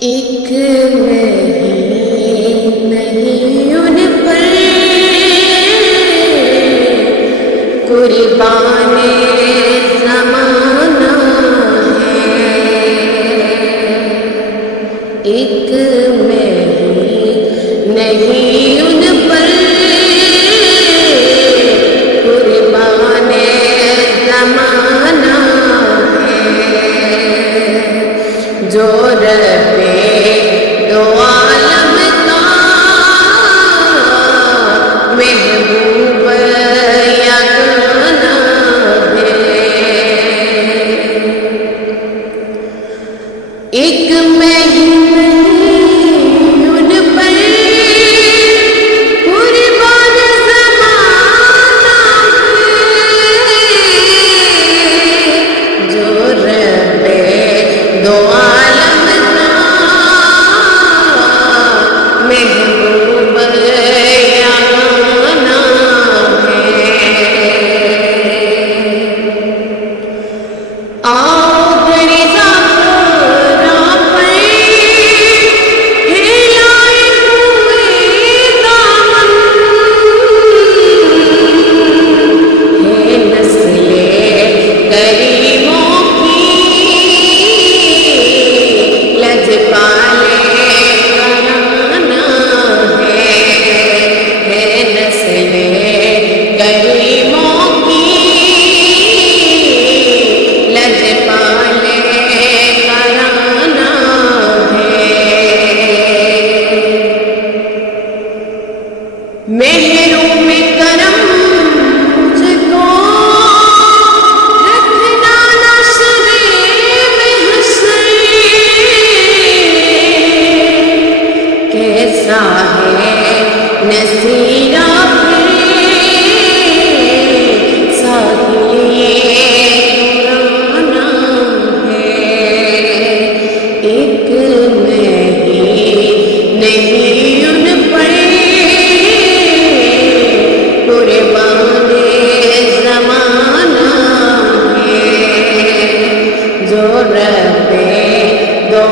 ایک نہیں ان پر قربان زمانہ ہے، ایک نہیں ان پر قربان زمانہ ہے، جو رب دو عالم کا محبوب یگانہ ہے، ایک محروم کرم مجھ کو رکھنا نشر محشر، کیسا ہے نصیرہ ساحل پرانا ہے، ایک نہیں ان پر قربان زمانہ ہے، جو رب دو